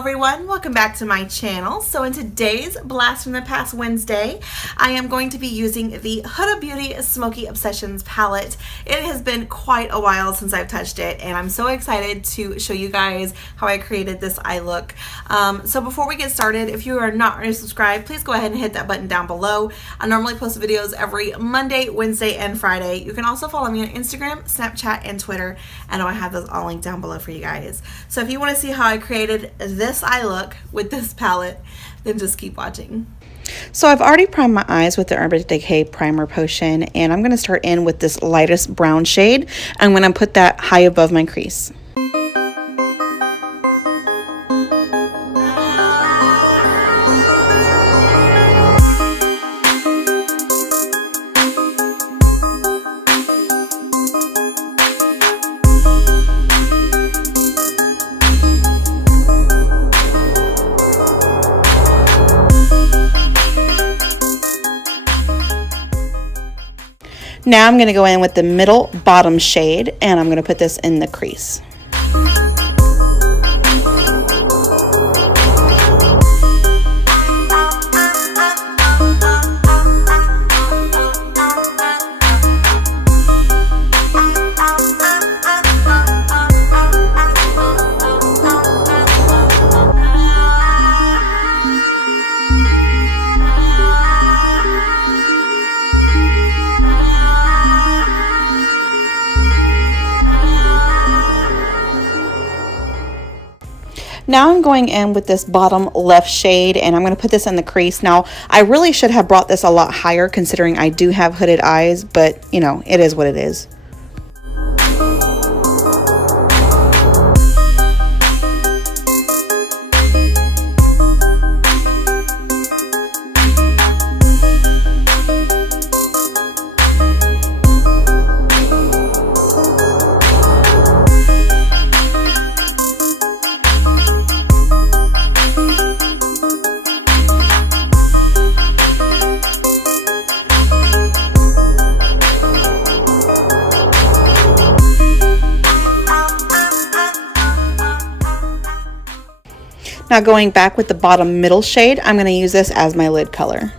everyone, welcome back to my channel. So in today's Blast from the Past Wednesday, I am going to be using the Huda Beauty Smokey Obsessions palette. It has been quite a while since I've touched it, and I'm so excited to show you guys how I created this eye look. So before we get started, if you are not already subscribed, please go ahead and hit that button down below. I normally post videos every Monday, Wednesday, and Friday. You can also follow me on Instagram, Snapchat, and Twitter. I know I have those all linked down below for you guys. So if you want to see how I created this eye look with this palette, then just keep watching. So I've already primed my eyes with the Urban Decay Primer Potion, and I'm going to start in with this lightest brown shade. I'm going to put that high above my crease. Now I'm going to go in with the middle bottom shade, and I'm going to put this in the crease. Now I'm going in with this bottom left shade, and I'm going to put this in the crease. Now, I really should have brought this a lot higher considering I do have hooded eyes, but you know, it is what it is. Now going back with the bottom middle shade, I'm going to use this as my lid color.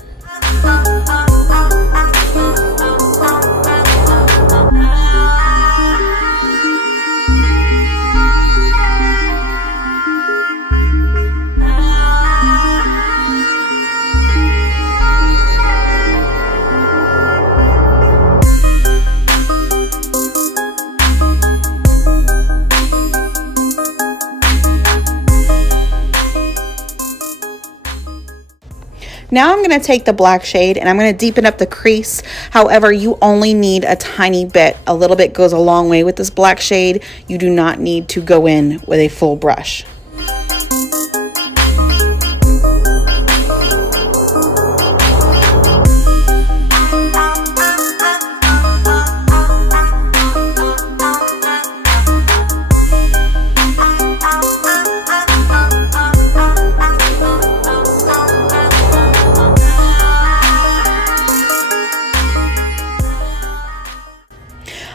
Now I'm going to take the black shade and I'm going to deepen up the crease. However, you only need a tiny bit. A little bit goes a long way with this black shade. You do not need to go in with a full brush.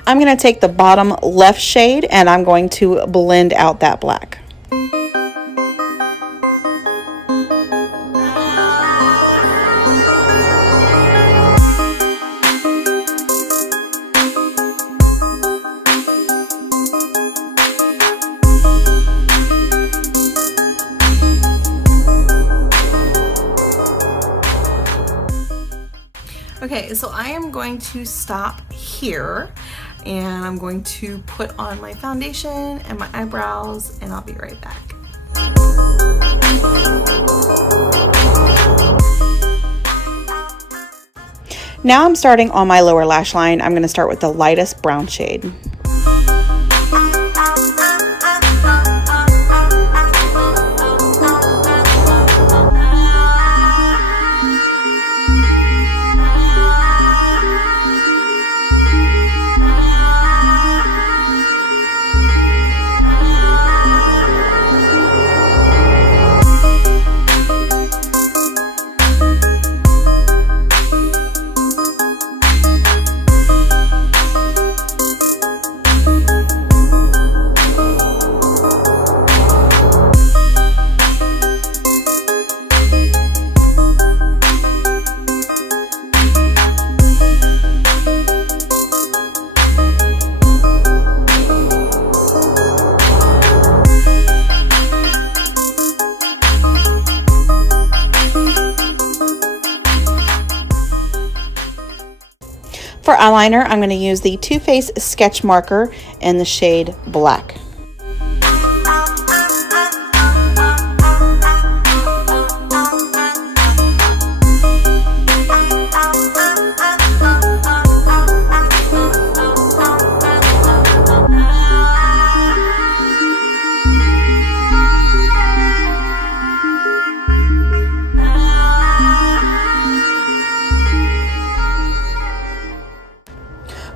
I'm going to take the bottom left shade and I'm going to blend out that black. Okay, so I am going to stop here and I'm going to put on my foundation and my eyebrows, and I'll be right back. Now I'm starting on my lower lash line. I'm going to start with the lightest brown shade. For eyeliner, I'm going to use the Too Faced Sketch Marker in the shade Black.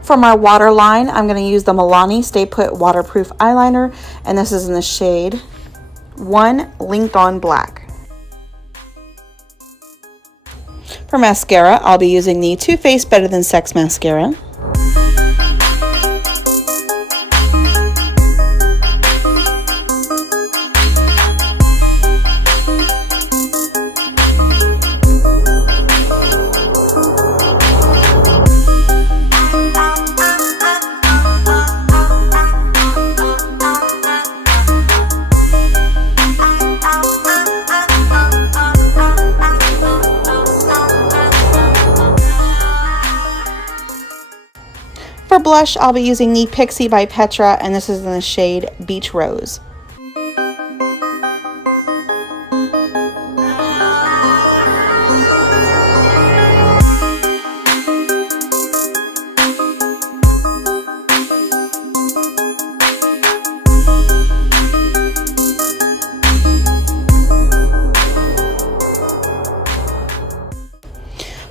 For my waterline, I'm going to use the Milani Stay Put Waterproof Eyeliner, and this is in the shade 1 Lincoln Black. For mascara, I'll be using the Too Faced Better Than Sex Mascara. For blush, I'll be using the Pixie by Petra, and this is in the shade Beach Rose.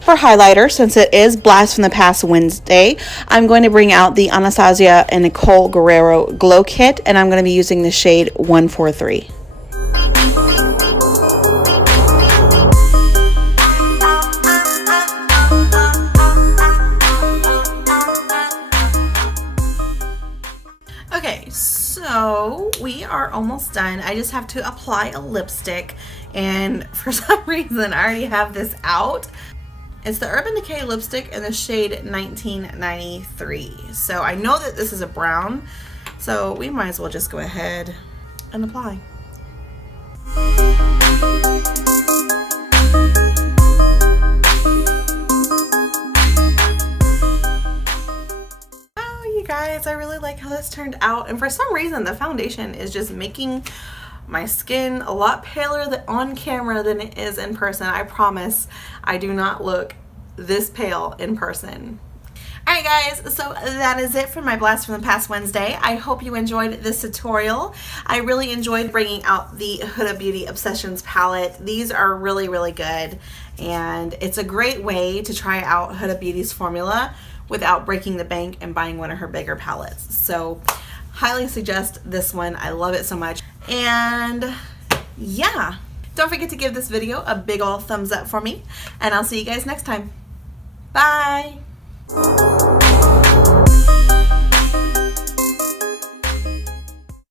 For highlighter, since it is Blast from the Past Wednesday, I'm going to bring out the Anastasia and Nicole Guerrero Glow Kit, and I'm going to be using the shade 143. Okay, so we are almost done. I just have to apply a lipstick, and for some reason I already have this out. It's the Urban Decay lipstick in the shade 1993. So I know that this is a brown, so we might as well just go ahead and apply. Oh, you guys, I really like how this turned out. And for some reason, the foundation is just making my skin a lot paler on camera than it is in person. I promise I do not look this pale in person. Alright guys, so that is it for my Blast from the Past Wednesday. I hope you enjoyed this tutorial. I really enjoyed bringing out the Huda Beauty Obsessions palette. These are really, really good, and it's a great way to try out Huda Beauty's formula without breaking the bank and buying one of her bigger palettes. So highly suggest this one. I love it so much. And yeah, don't forget to give this video a big ol' thumbs up for me, and I'll see you guys next time. Bye.